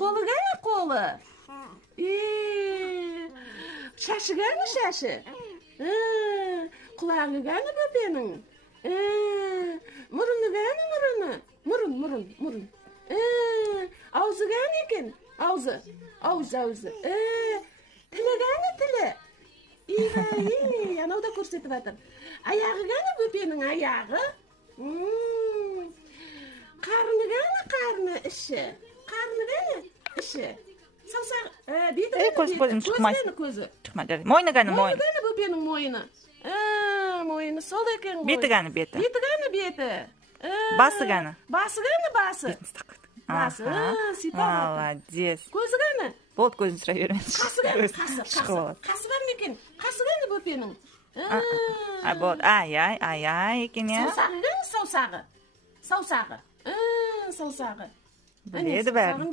Қолы қане қолы? Шашы қане шашы? Құлағы қане бөпенің? Мұрыны қане мұрыны? Мұрын. Аузы қане екен? Аузы. Тілі қане тілі? Анау да көрсетіп жатыр. Аяғы қане бөпенің аяғы? Қарны қане қарны іші? Қарны қане іші? Саусақ, беті қане? Көзі. Мойны қане мойны? Мойны қане бөпенің мойны? Мойны сол екен ғой. Беті қане беті? Беті қане беті? Басы қане? Басы қане басы? Басы, сипап. Молодец. Көзі қане? Болды, көзін сұра бермеңіз. Қасы қане? Қасы бар ма екен? Қасы қане бөпенің? Болды, ай екен, е? Саусағы қане? Саусағы. Саусағы. Біледі бәрін.